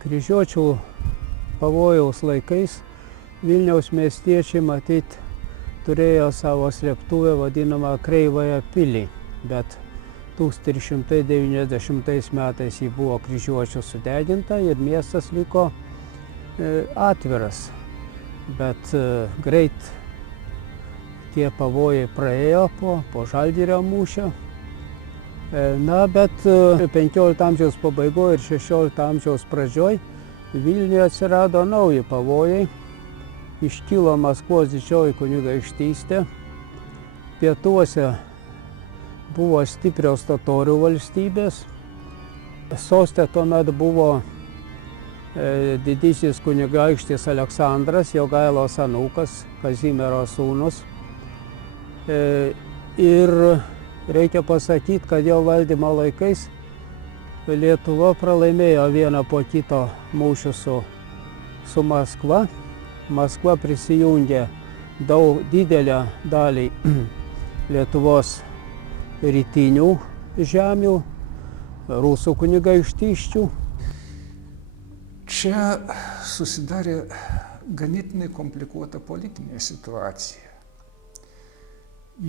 Kryžiuočių pavojaus laikais Vilniaus miestiečiai matyt turėjo savo slėptuvę vadinamą Kreivąją pilį, bet 1390 metais ji buvo kryžiuočių sudeginta ir miestas liko atviras. Bet greit tie pavojai praėjo po Žalgirio mūšio. Bet 15 amžiaus pabaigoje ir 16 amžiaus pradžioj Vilniuje atsirado nauji pavojai. Iškilo Maskvos didžioji kunigaikštystė. Pietuose buvo stiprios totorių valstybės. Soste tuomet buvo didysis kunigaikštis Aleksandras, Jogailos anūkas, Kazimiero sūnus. Ir reikia pasakyti, kad jo valdymo laikais Lietuva pralaimėjo vieną po kito mūšių su Maskva. Maskva prisijungė didelę dalį Lietuvos rytinių žemių, rusų kunigaikštysčių. Čia susidarė ganėtinai komplikuota politinė situacija.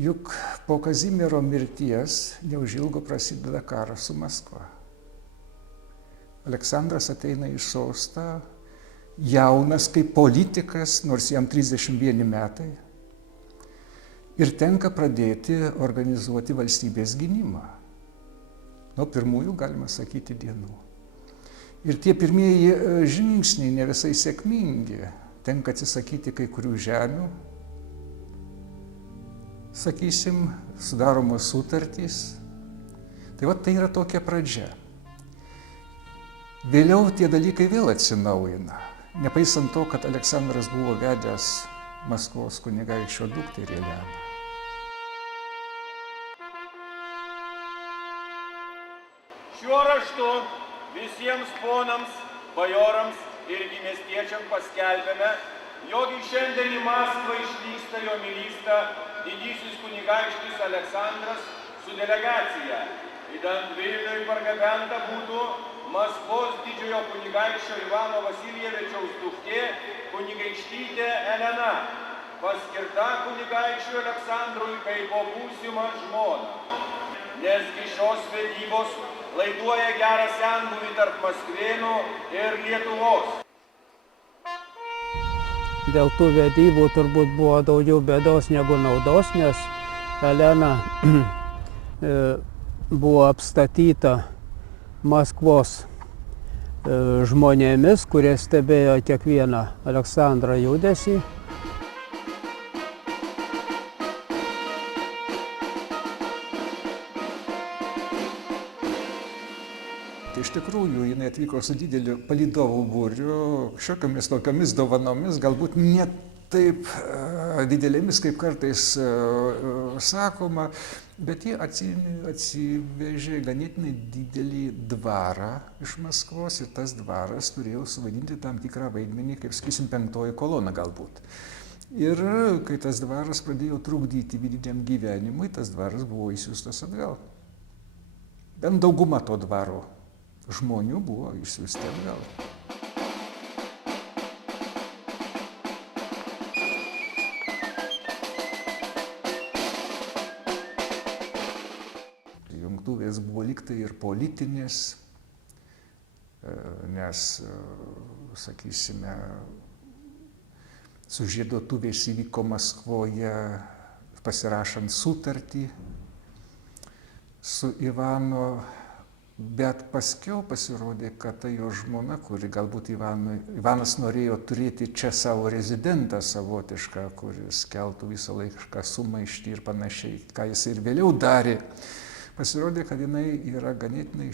Juk po Kazimiero mirties neužilgo prasideda karas su Maskva. Aleksandras ateina į sostą, jaunas kaip politikas, nors jam 31 metai. Ir tenka pradėti organizuoti valstybės gynimą. Nuo pirmųjų, galima sakyti, dienų. Ir tie pirmieji žingsniai ne visai sėkmingi. Tenka atsisakyti kai kurių žemių. Sakysim, sudaromos sutartys. Tai tai yra tokia pradžia. Vėliau tie dalykai vėl atsinaujina. Nepaisant to, kad Aleksandras buvo vedęs Maskvos kunigaikščio dukterį Eleną. Šiuo raštu visiems ponams, bajorams ir miestiečiams paskelbėme, jog šiandien į Maskvą išvyksta jo mylysta didysis kunigaikštis Aleksandras su delegacija, idant Vilniui pargabenta būtų Maskvos didžiojo kunigaikščio Ivano Vasiljevičiaus duktė kunigaikštytė Elena, paskirta kunigaikščiui Aleksandrui kaip būsima žmona. Nesgi šios vedybos laiduoja gerą senbuvį tarp Maskvėnų ir Lietuvos. Dėl tų vedybų turbūt buvo daugiau bėdos negu naudos, nes Elena buvo apstatyta Maskvos žmonėmis, kurie stebėjo kiekvieną Aleksandro judesį. Iš tikrųjų, jinai atvyko su dideliu palydovų būriu, šiokiamis tokiamis dovanomis, galbūt ne taip didelėmis, kaip kartais sakoma, bet jie atsivežė ganėtinai didelį dvarą iš Maskvos ir tas dvaras turėjo suvaidinti tam tikrą vaidmenį, kaip sakysim, 5-oji kolona galbūt. Ir kai tas dvaras pradėjo trukdyti vidiniam gyvenimui, tas dvaras buvo išsiųstas atgal. Bent dauguma to dvaro žmonių buvo išsiųsti atgal. Jungtuvės buvo liktai ir politinės, nes, sakysime, sužieduotuvės įvyko Maskvoje pasirašant sutartį su Ivanu. Bet paskiau pasirodė, kad tai jo žmona, kuri galbūt Ivanas norėjo turėti čia savo rezidentą savotišką, kuris keltų visą laiką sumaištį ir panašiai, ką jis ir vėliau darė. Pasirodė, kad jinai yra ganėtinai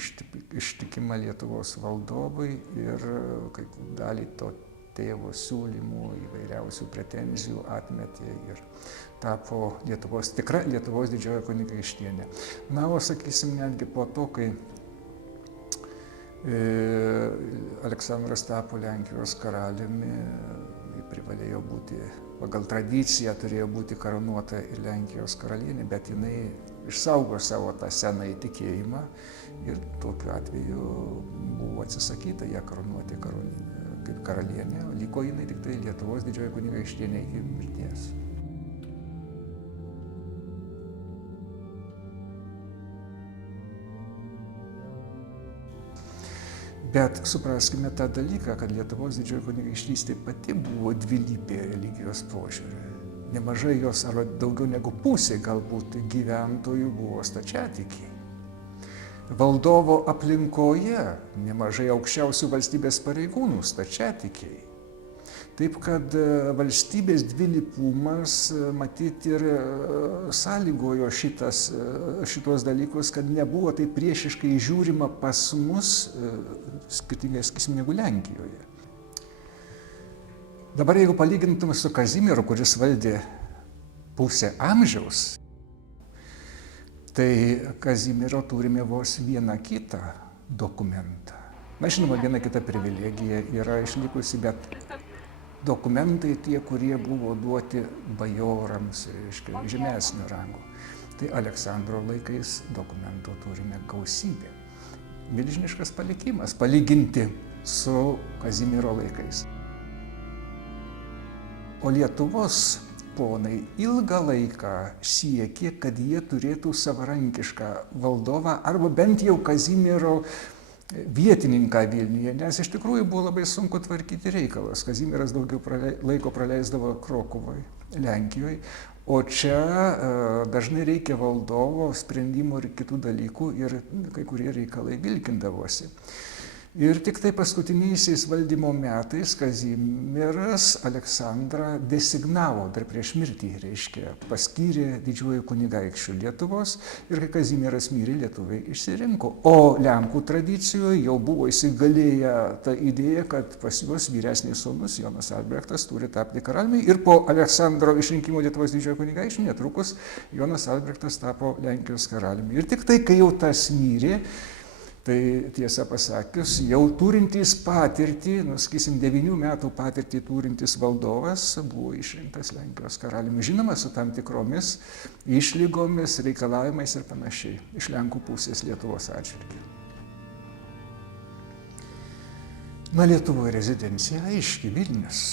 ištikima Lietuvos valdovui ir dalį to tėvo siūlymų, įvairiausių pretenzijų atmetė ir tapo tikra Lietuvos didžioji kunigaikštienė. Na, o sakysim, netgi po to, kai Aleksandras tapo Lenkijos karaliumi, privalėjo būti, pagal tradiciją turėjo būti karūnuota ir Lenkijos karalienė, bet jinai išsaugo savo tą senąjį tikėjimą ir tokiu atveju buvo atsisakyta ją karūnuoti kaip karalienė, liko jinai tik tai Lietuvos didžioji kunigaikštienė iki mirties. Bet supraskime tą dalyką, kad Lietuvos didžioji kunigaikštystė pati buvo dvilypė religijos požiūrį. Nemažai jos, ar daugiau negu pusė galbūt gyventojų buvo stačiatikiai. Valdovo aplinkoje nemažai aukščiausių valstybės pareigūnų stačiatikiai. Taip kad valstybės dvilypumas matyt ir sąlygojo šitos dalykus, kad nebuvo taip priešiškai žiūrima pas mus, skirtingai sakysim, negu Lenkijoje. Dabar jeigu palygintume su Kazimieru, kuris valdė pusę amžiaus, tai Kazimiero turime vos vieną kitą dokumentą. Na, žinoma, viena kita privilegija yra išlikusi, bet dokumentai tie, kurie buvo duoti bajorams, reiškia, žemesnio rango. Tai Aleksandro laikais dokumentų turime gausybę. Milžiniškas palikimas, palyginti su Kazimiero laikais. O Lietuvos ponai ilgą laiką siekė, kad jie turėtų savarankišką valdovą arba bent jau Kazimiero vietininką Vilniuje, nes iš tikrųjų buvo labai sunku tvarkyti reikalus. Kazimieras daugiau laiko praleisdavo Krokuvoje, Lenkijoje, o čia dažnai reikia valdovo, sprendimų ir kitų dalykų ir kai kurie reikalai vilkindavosi. Ir tik tai paskutiniaisiais valdymo metais Kazimieras Aleksandrą designavo dar prieš mirtį, reiškia, paskyrė didžiuoju kunigaikščiu Lietuvos ir kai Kazimieras mirė, lietuviai išsirinko. O Lenkų tradicijoje jau buvo įsigalėję ta idėja, kad pas juos vyresnis sūnus Jonas Albrechtas turi tapti karaliumi ir po Aleksandro išrinkimo Lietuvos didžiojo kunigaikščiu netrukus Jonas Albrechtas tapo Lenkijos karaliumi. Ir tik tai, kai jau tas mirė, tai tiesą pasakius, jau turintys patirtį, sakysim, 9 metų patirtį turintis valdovas buvo išrinktas Lenkijos karaliumi. Žinoma, su tam tikromis išlygomis, reikalavimais ir panašiai iš Lenkų pusės Lietuvos atžvilgiu. Na, Lietuvoje rezidencija aiški, Vilnius.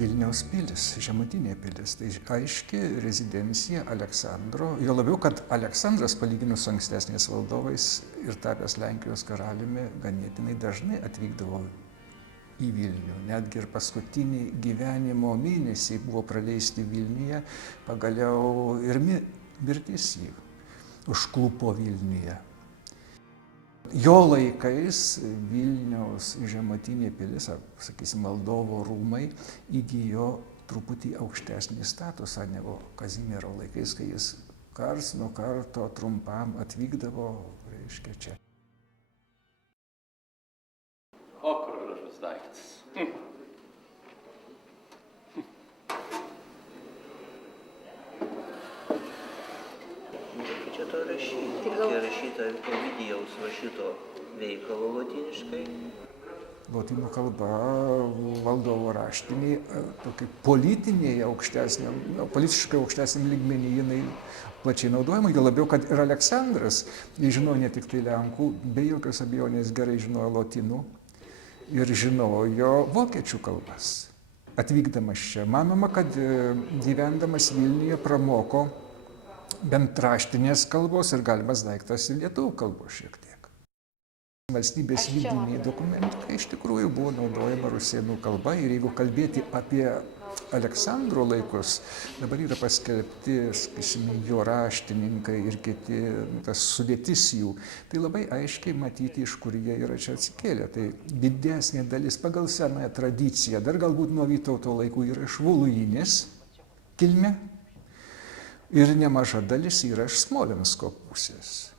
Vilniaus pilis, žemutinė pilis, tai aiški rezidencija Aleksandro, jo labiau, kad Aleksandras, palyginus su ankstesniais valdovais ir tapęs Lenkijos karaliumi, ganėtinai dažnai atvykdavo į Vilnių. Netgi ir paskutiniai gyvenimo mėnesiai buvo praleisti Vilniuje, pagaliau ir mirtis jį užklupo Vilniuje. Jo laikais Vilniaus žemutinė pilis, sakysim, valdovo rūmai įgijo truputį aukštesnį statusą negu Kazimiero laikais, kai jis karts nuo karto trumpam atvykdavo, reiškia, čia. O, kur gražus daiktas. Čia to rašyti. Čia rašyta Ovidijaus va šito veikalo lotyniškai. Lotynų kalba valdovo raštiniai, tokia politinėje politiškai aukštesniam lygmenį jinai plačiai naudojama, jo labiau, kad ir Aleksandras, jis žinojo ne tik tai Lenkų, be jokios abejonės gerai žinojo lotynų ir žinojo vokiečių kalbas. Atvykdamas čia, manoma, kad gyvendamas Vilniuje pramoko bent raštinės kalbos ir galimas daiktas ir lietuvių kalbos šiek tiek. Valstybės vidiniai dokumentai iš tikrųjų buvo naudojama rusėnų kalba ir jeigu kalbėti apie Aleksandro laikus, dabar yra paskelbti, sakysime, jo raštininkai ir kiti, tas sudėtis jų, tai labai aiškiai matyti, iš kur jie yra čia atsikėlę. Tai didesnė dalis pagal senąją tradiciją, dar galbūt nuo Vytauto laikų yra iš Voluinės kilmė. Ir nemaža dalis yra iš Smolensko pusės.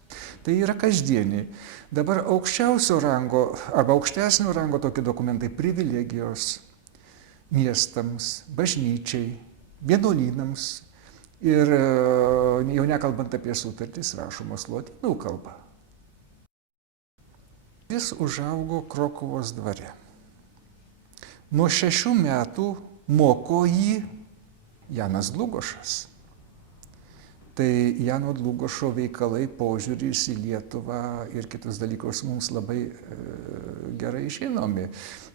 Tai yra kasdieniai. Dabar aukščiausio rango arba aukštesnio rango tokie dokumentai privilegijos miestams, bažnyčiai, vienuolynams ir jau nekalbant apie sutartis rašomos lotynų kalba. Jis užaugo Krokuvos dvare. Nuo 6 metų moko jį Janas Dlugošas. Tai Jano Dlugošo veikalai, požiūris į Lietuvą ir kitus dalykus mums labai gerai žinomi.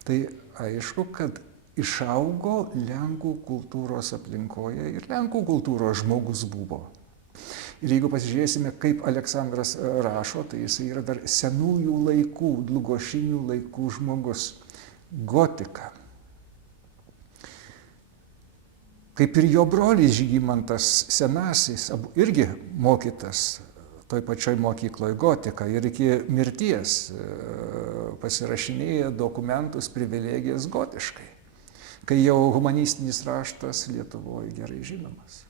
Tai aišku, kad išaugo Lenkų kultūros aplinkoje ir Lenkų kultūros žmogus buvo. Ir jeigu pasižiūrėsime, kaip Aleksandras rašo, tai jis yra dar senųjų laikų, dlugošinių laikų žmogus. Gotika. Kaip ir jo brolis Žygimantas Senasis, irgi mokytas toj pačioj mokykloje gotika ir iki mirties pasirašinėja dokumentus, privilegijas gotiškai, kai jau humanistinis raštas Lietuvoje gerai žinomas.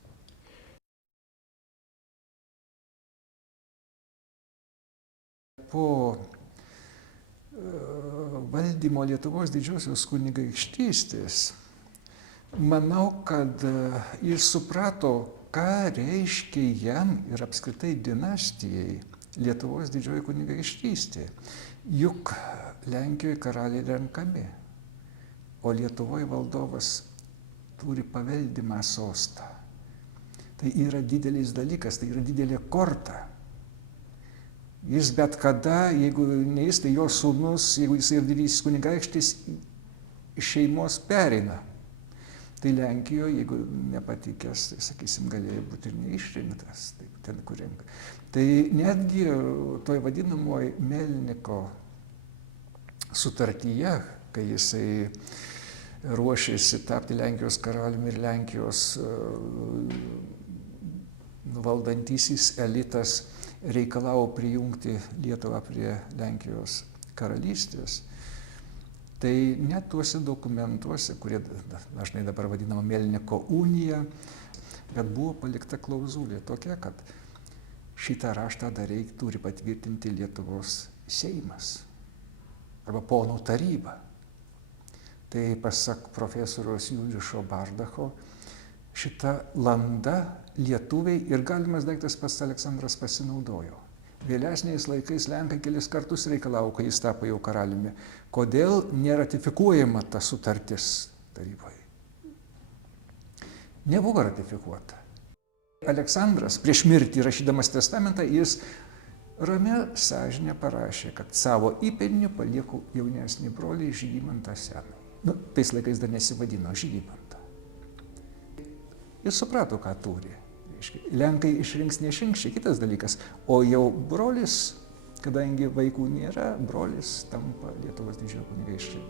Po valdymo Lietuvos didžiosios kunigaikštystės, manau, kad jis suprato, ką reiškia jam ir apskritai dinastijai Lietuvos didžioji kunigaikštystė. Juk Lenkijoje karaliai renkami, o Lietuvoje valdovas turi paveldimą sostą. Tai yra didelis dalykas, tai yra didelė korta. Jis bet kada, jeigu ne jis, tai jo sūnus, jeigu jis yra didysis kunigaikštis, iš šeimos pereina. Tai Lenkijoje, jeigu nepatikęs, tai, sakysim, galėjo būti ir neišrinktas, taip, ten kur renka. Tai netgi toj vadinamoji Melniko sutartyje, kai jisai ruošėsi tapti Lenkijos karaliumi ir Lenkijos valdantysis elitas reikalavo prijungti Lietuvą prie Lenkijos karalystės, tai net tuose dokumentuose, kurie dažnai dabar vadinama Melniko unija, bet buvo palikta klauzulė tokia, kad šitą raštą dar turi patvirtinti Lietuvos Seimas arba ponų taryba. Tai pasak profesoriaus Juliušo Bardacho, šita landa lietuviai ir galimas daiktas pats Aleksandras pasinaudojo. Vėlesniais laikais Lenkai kelis kartus reikalavo, kai jis tapo jau karaliumi. Kodėl neratifikuojama ta sutartis taryboje? Nebuvo ratifikuota. Aleksandras prieš mirtį rašydamas testamentą, jis ramia sąžinė parašė, kad savo įpėdiniu palieku jaunesnį brolį Žygimantą Senąjį. Tais laikais dar nesivadino Žygimantą. Jis suprato, ką turi. Lenkai išrinks neišrinks, čia kitas dalykas. O jau brolis, kadangi vaikų nėra, brolis tampa Lietuvos didžiojo kunigaikščiu.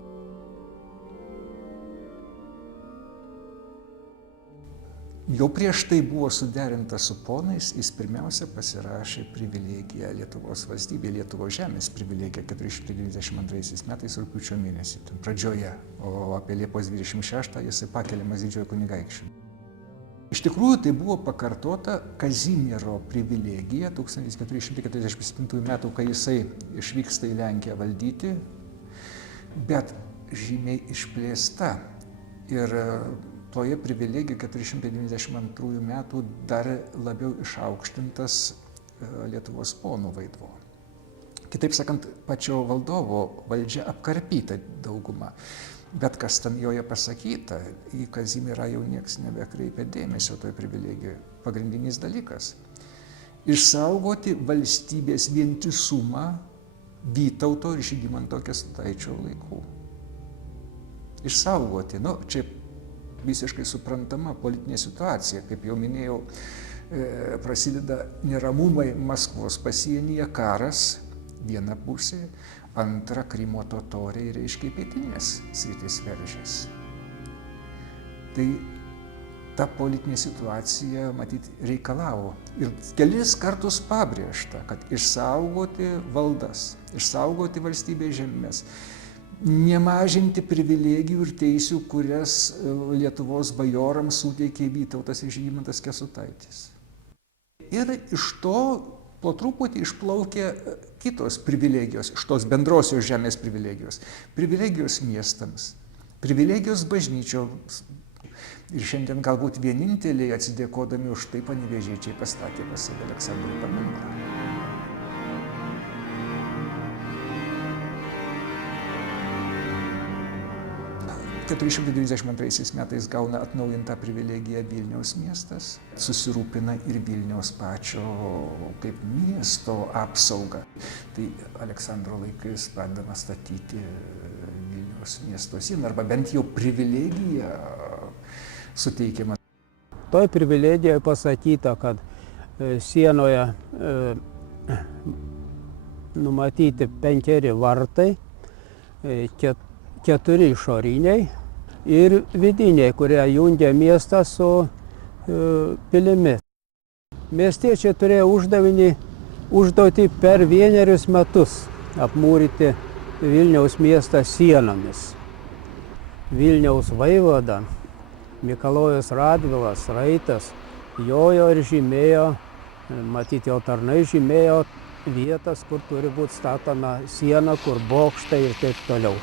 Jau prieš tai buvo suderinta su ponais, jis pirmiausia pasirašė privilegiją Lietuvos valstybėje, Lietuvos žemės privilegiją 492 metais rugpjūčio mėnesį, pradžioje, o apie Liepos 26 jisai pakeliamas didžiojo kunigaikščiu. Iš tikrųjų, tai buvo pakartota Kazimiero privilegija 1447 metų, kai jisai išvyksta į Lenkiją valdyti, bet žymiai išplėsta. Ir toje privilegijoje 492 metų dar labiau išaukštintas Lietuvos ponų vaidmuo. Kitaip sakant, pačio valdovo valdžia apkarpyta dauguma. Bet kas ten joje pasakyta, į Kazimierą jau nieks nebekreipia dėmesio toj privilegijoje. Pagrindinis dalykas – išsaugoti valstybės vientisumą Vytauto ir Žygimanto Kęstutaičio laikų. Išsaugoti, čia visiškai suprantama politinė situacija, kaip jau minėjau, prasideda neramumai Maskvos pasienyje, karas, viena pusė, antra Krymo totoriai, reiškia pietinės sritys veržėsi. Tai ta politinė situacija, matyt, reikalavo ir kelis kartus pabrėžta, kad išsaugoti valdas, išsaugoti valstybės žemės, nemažinti privilegijų ir teisių, kurias Lietuvos bajorams suteikė Vytautas ir Žygimantas Kęstutaitis. Ir iš to po truputį išplaukė kitos privilegijos, iš tos bendrosios žemės privilegijos. Privilegijos miestams, privilegijos bažnyčioms. Ir šiandien galbūt vieninteliai atsidėkodami už tai panevėžiečiai pastatė pas save Aleksandrui paminklą. 492 metais gauna atnaujintą privilegiją Vilniaus miestas, susirūpina ir Vilniaus pačio kaip miesto apsaugą. Tai Aleksandro laikais pradedama statyti Vilniaus miesto sieną, arba bent jau privilegija suteikiama. Toj privilegijoje pasakyta, kad sienoje numatyti 5 vartai, 4 išoriniai ir vidiniai, kurie jungia miestą su pilimi. Miestiečiai turėjo užduotį per 1 metus apmūryti Vilniaus miestą sienomis. Vilniaus vaivada Mikalojus Radvilas, Raitas, jojo ir žymėjo, matyti jo tarnai žymėjo vietas, kur turi būti statoma siena, kur bokštai ir taip toliau.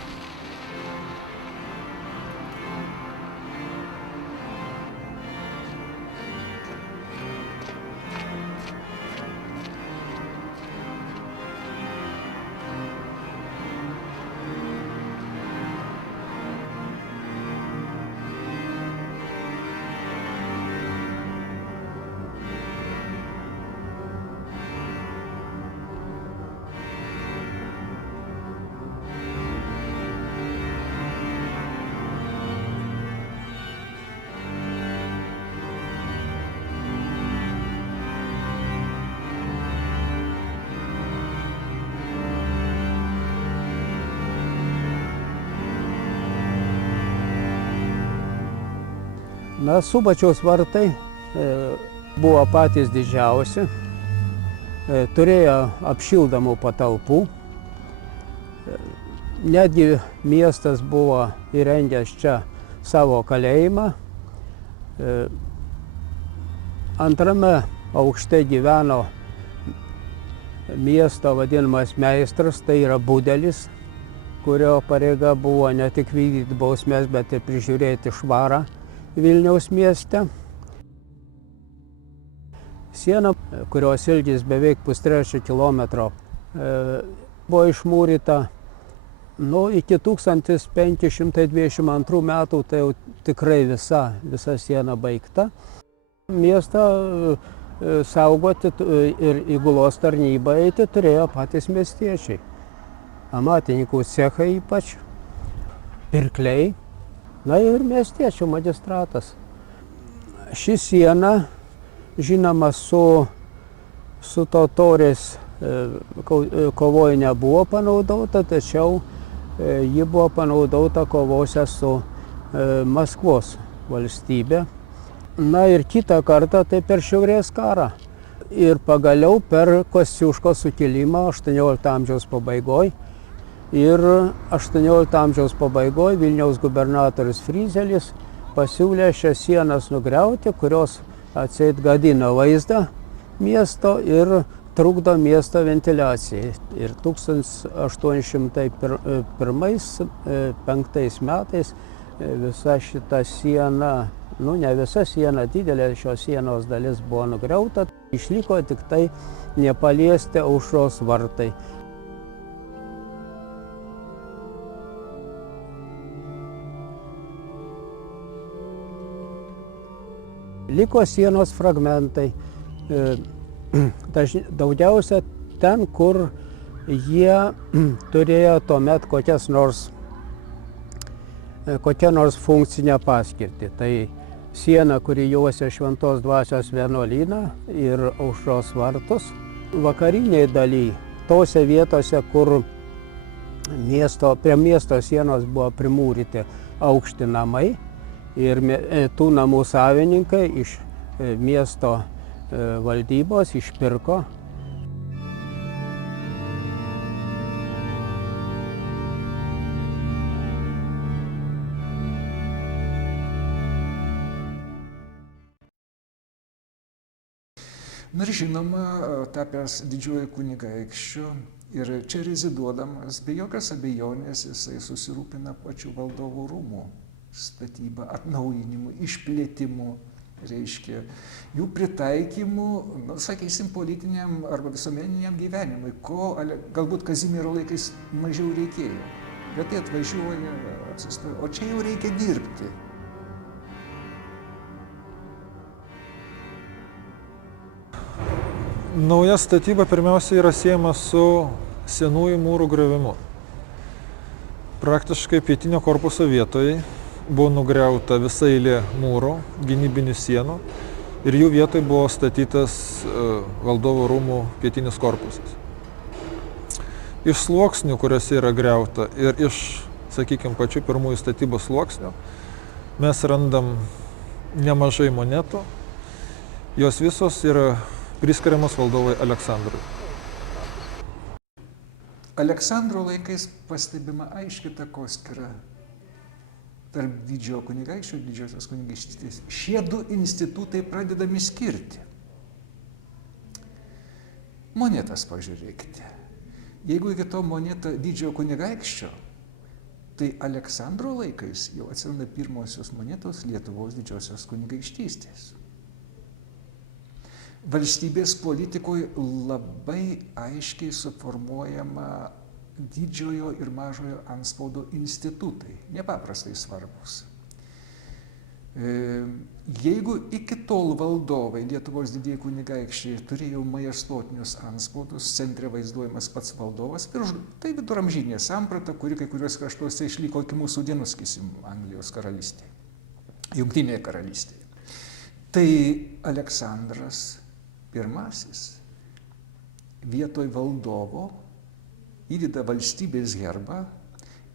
Na, Subačiaus vartai buvo patys didžiausi, turėjo apšildomų patalpų. Netgi miestas buvo įrengęs čia savo kalėjimą. Antrame aukšte gyveno miesto vadinamas meistras, tai yra budelis, kurio pareiga buvo ne tik vykdyti bausmes, bet ir prižiūrėti švarą Vilniaus mieste. Siena, kurios ilgis beveik 1,3 kilometro, buvo išmūryta iki 1522 metų, tai jau tikrai visa siena baigta. Miestą saugoti ir įgulos tarnybą eiti turėjo patys miestiečiai. Amatininkų cechai ypač, pirkliai. Na ir miestiečių magistratas. Ši siena, žinoma, su totoriais kovoje nebuvo panaudota, tačiau ji buvo panaudota kovose su Maskvos valstybė. Na ir kitą kartą tai per Šiaurės karą. Ir pagaliau per Kosciuškos sukilimą 18 amžiaus pabaigoje. Ir 18 amžiaus pabaigoje Vilniaus gubernatorius Fryzelis pasiūlė šias sienas nugriauti, kurios atseit gadina vaizdą miesto ir trukdo miesto ventiliacijai. Ir 1801-5 metais visa šita siena, ne visa siena, didelė šios sienos dalis buvo nugriauta. Išliko tik tai nepaliesti aušros vartai. Liko sienos fragmentai, daugiausia ten, kur jie turėjo tuomet kokią nors funkcinę paskirtį. Tai siena, kuri juosia Šventos Dvasios vienuolyną ir aušros vartus. Vakariniai daly, tose vietose, kur prie miesto sienos buvo primūryti aukšti namai, ir tų namų savininkai iš miesto valdybos išpirko. Na ir žinoma, tapęs didžiuoju kunigaikščiu ir čia reziduodamas, be jokios abejonės jisai susirūpina pačių valdovų rūmų statybą, atnaujinimu, išplėtimu, reiškia, jų pritaikymu, sakysim, politiniam arba visuomeniniam gyvenimui, ko galbūt Kazimiero laikais mažiau reikėjo. Bet tai atvažiuoja, apsistoja, o čia jau reikia dirbti. Nauja statyba pirmiausia yra siejama su senųjų mūrų griovimu. Praktiškai pietinio korpuso vietoje buvo nugriauta visa eilė mūrų, gynybinių sienų ir jų vietoje buvo statytas valdovų rūmų pietinis korpusas. Iš sluoksnių, kuriuose yra griauta ir iš, sakykime, pačių pirmųjų statybos sluoksnių mes randam nemažai monetų. Jos visos yra priskiriamos valdovui Aleksandrui. Aleksandro laikais pastebima aiški takoskyra tarp didžiojo kunigaikščio ir didžiosios kunigaikštystės. Šie du institutai pradedami skirti. Monetas pažiūrėkite. Jeigu iki to moneta didžiojo kunigaikščio, tai Aleksandro laikais jau atsiranda pirmosios monetos Lietuvos didžiosios kunigaikštystės. Valstybės politikoje labai aiškiai suformuojama didžiojo ir mažojo antspaudo institutai, nepaprastai svarbus. Jeigu iki tol valdovai, Lietuvos didieji kunigaikščiai, turėjo majestotinius antspaudus, centre vaizduojamas pats valdovas, tai viduramžinė samprata, kuri kai kuriuos kraštuose išliko iki mūsų dienų, sakysim, Anglijos karalystėje, Jungtinėje karalystėje. Tai Aleksandras Pirmasis vietoj valdovo įdeda valstybės herbą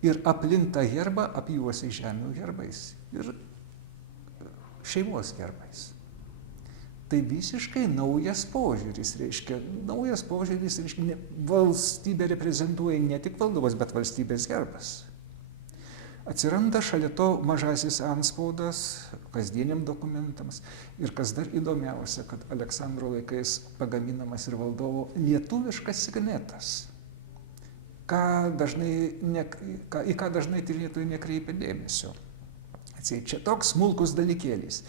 ir aplink tą herbą apjuosia žemių herbais ir šeimos herbais. Tai visiškai naujas požiūris, reiškia, valstybę reprezentuoja ne tik valdovas, bet valstybės herbas. Atsiranda šalia to mažasis antspaudas kasdieniam dokumentams ir kas dar įdomiausia, kad Aleksandro laikais pagaminamas ir valdovo lietuviškas signetas, į ką dažnai tyrinėtojai nekreipia dėmesio. Čia toks smulkus dalykėlis.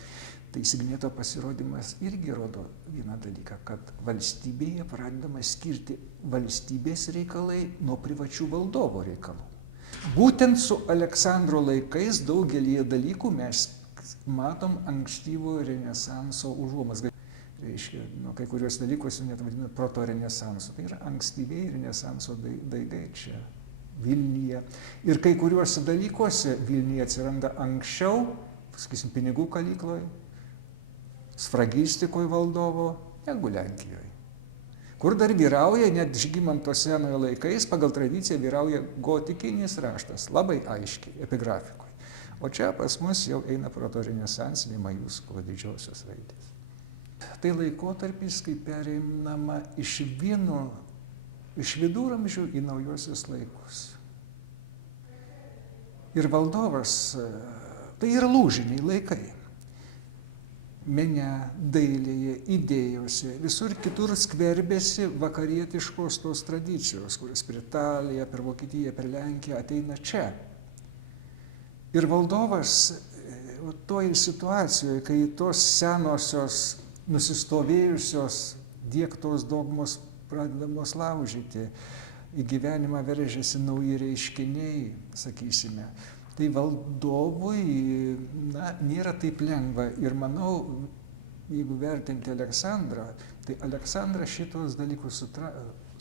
Tai signeto pasirodymas irgi rodo vieną dalyką, kad valstybėje pradedama skirti valstybės reikalai nuo privačių valdovo reikalų. Būtent su Aleksandro laikais daugelį dalykų mes matom ankstyvojo renesanso užuomazgą. Reiškia, kai kurios dalykus net vadina proto-renesansu. Tai yra ankstyvieji renesanso daigai čia Vilniuje. Ir kai kuriuose dalykuose Vilniuje atsiranda anksčiau, sakysim, pinigų kalykloje, sfragistikoje valdovo, negu Lenkijoje. Kur dar vyrauja, net Žygimanto senojo laikais, pagal tradiciją vyrauja gotikinis raštas, labai aiškiai, epigrafikoje. O čia pas mus jau eina proto-renesansinė majusklo didžiosios raidės. Tai laikotarpis, kai pereinama iš viduramžių į naujosius laikus. Ir valdovas, tai yra lūžiniai laikai. Mene, dailėje, idėjose, visur kitur skverbėsi vakarietiškos tos tradicijos, kuris per Italiją, per Vokietiją, per Lenkiją ateina čia. Ir valdovas toje situacijoje, kai tos senosios, nusistovėjusios, diegtos dogmos pradedamos laužyti, į gyvenimą veržiasi nauji reiškiniai, sakysime. Tai valdovui nėra taip lengva ir manau, jeigu vertinti Aleksandrą, tai Aleksandras šitos dalykus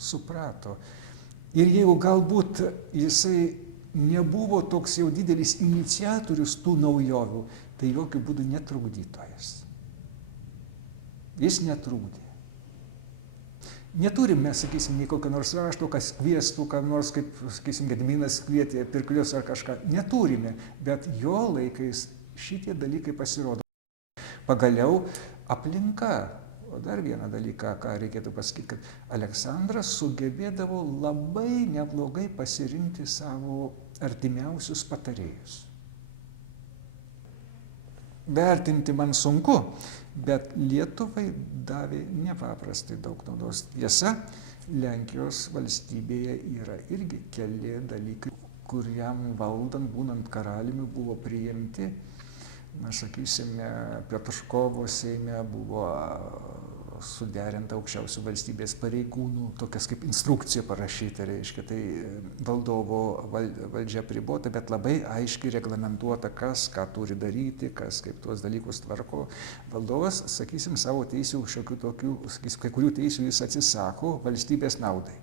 suprato. Ir jeigu galbūt jisai nebuvo toks jau didelis iniciatorius tų naujovių, tai jokių būdų netrukdytojas. Jis netrukdė. Neturime, sakysim, nei kokio nors rašto, kas kviestų, ką nors, kaip, sakysim, Gediminas kvietė pirklius ar kažką. Neturime, bet jo laikais šitie dalykai pasirodo. Pagaliau aplinka. O dar vieną dalyką, ką reikėtų pasakyti, kad Aleksandras sugebėdavo labai neblogai pasirinkti savo artimiausius patarėjus. Vertinti man sunku, bet Lietuvai davė nepaprastai daug naudos. Tiesa, Lenkijos valstybėje yra irgi keli dalykai, kuriam valdant, būnant karaliumi, buvo priimti. Na, sakysime, Petruškovo Seime buvo suderinta aukščiausių valstybės pareigūnų, tokias kaip instrukcija parašyta, reiškia, tai valdovo valdžia apribota, bet labai aiškiai reglamentuota, kas ką turi daryti, kas kaip tuos dalykus tvarko. Valdovas, sakysim, savo teisių, šiokių tokių, sakysim, kai kurių teisių jis atsisako valstybės naudai.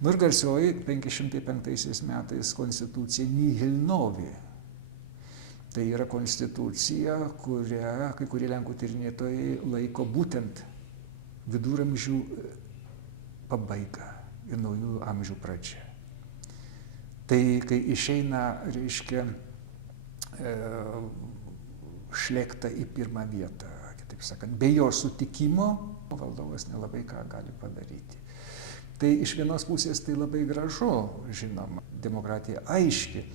Nu ir garsioji 505 metais konstitucija nihil novi. Tai yra konstitucija, kurią kai kurie lenkų tyrinėtojai laiko būtent viduramžių pabaiga ir naujųjų amžių pradžia. Tai kai išeina, reiškia, šlėkta į pirmą vietą, kitaip sakant, be jo sutikimo valdovas nelabai ką gali padaryti. Tai iš vienos pusės tai labai gražu, žinoma, demokratija aiški,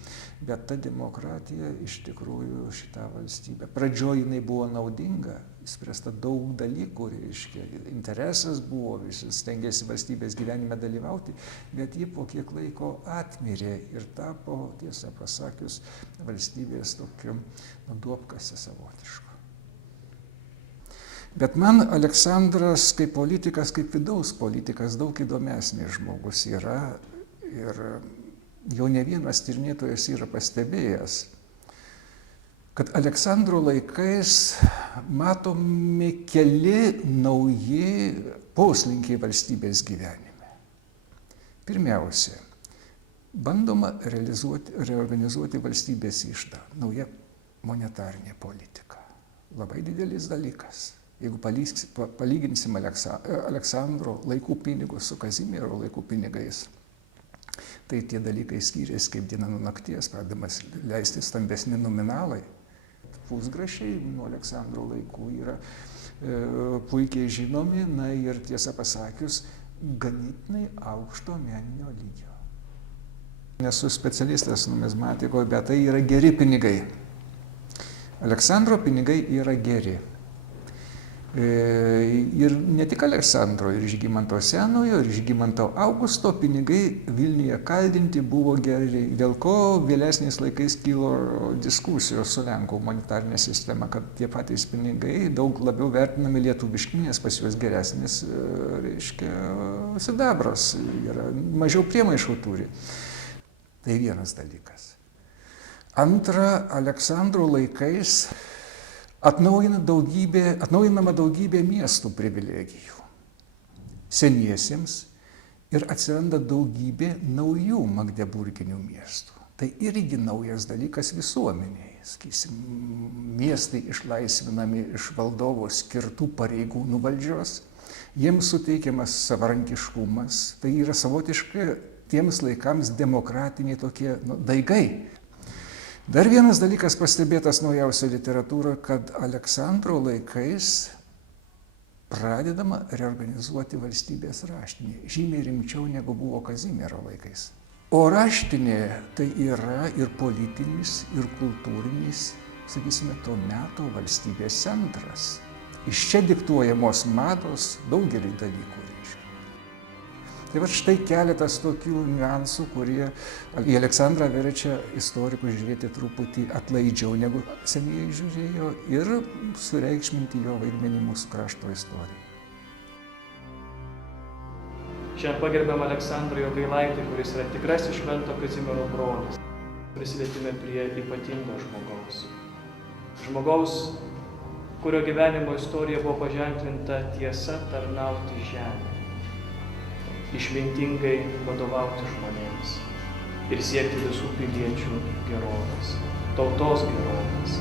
bet ta demokratija iš tikrųjų šitą valstybę. Pradžioje jinai buvo naudinga, spręsta daug dalykų, reiškia, interesas buvo, visi stengiasi valstybės gyvenime dalyvauti, bet ji po kiek laiko atmirė ir tapo, tiesą pasakius, valstybės tokiu duobkase savotišku. Bet man Aleksandras kaip politikas, kaip vidaus politikas daug įdomesnis žmogus yra ir jau ne vienas tyrinėtojas yra pastebėjęs, kad Aleksandro laikais matomi keli nauji poslinkiai valstybės gyvenime. Pirmiausia, bandoma reorganizuoti valstybės iždą, nauja monetarinė politika. Labai didelis dalykas. Jeigu palyginsim Aleksandro laikų pinigus su Kazimiero laikų pinigais, tai tie dalykai skyrėsi kaip diena nuo nakties, pradamas leisti stambesni nominalai. Pusgrašiai nuo Aleksandro laikų yra puikiai žinomi, na ir tiesą pasakius, ganėtinai aukšto meninio lygio. Nesu specialistas numizmatikoje, bet tai yra geri pinigai. Aleksandro pinigai yra geri. Ir ne tik Aleksandro, ir Žygimanto Senojo, ir Žygimanto Augusto pinigai Vilniuje kaldinti buvo geri, dėl ko vėlesniais laikais kilo diskusijos su Lenkų monetarinė sistema, kad tie patys pinigai daug labiau vertinami lietuviški, nes pas juos geresnis, reiškia, sidabras yra, mažiau priemaišų turi. Tai vienas dalykas. Antra, Aleksandro laikais atnaujinama daugybė miestų privilegijų seniesiems ir atsiranda daugybė naujų magdeburginių miestų. Tai irgi naujas dalykas visuomenėje. Sakysim, miestai išlaisvinami iš valdovo skirtų pareigūnų valdžios, jiems suteikiamas savarankiškumas, tai yra savotiškai tiems laikams demokratiniai tokie daigai. Dar vienas dalykas pastebėtas naujausia literatūra, kad Aleksandro laikais pradedama reorganizuoti valstybės raštinė, žymiai rimčiau negu buvo Kazimiero laikais. O raštinė tai yra ir politinis, ir kultūrinis, sakysime, to meto valstybės centras. Iš čia diktuojamos mados daugelį dalykų reiškia. Tai va štai keletas tokių niuansų, kurie į Aleksandrą verčia istorikus žiūrėti truputį atlaidžiau negu senieji žiūrėjo ir sureikšminti jo vaidmenį mūsų krašto istorijoje. Šiandien pagerbiam Aleksandrą Jogailaitį, kuris yra tikrasis Švento Kazimiero brolis. Prisilietime prie ypatingo žmogaus. Žmogaus, kurio gyvenimo istorija buvo paženklinta tiesa tarnauti žemę, išmintingai vadovauti žmonėms ir siekti visų piliečių gerovės, tautos gerovės.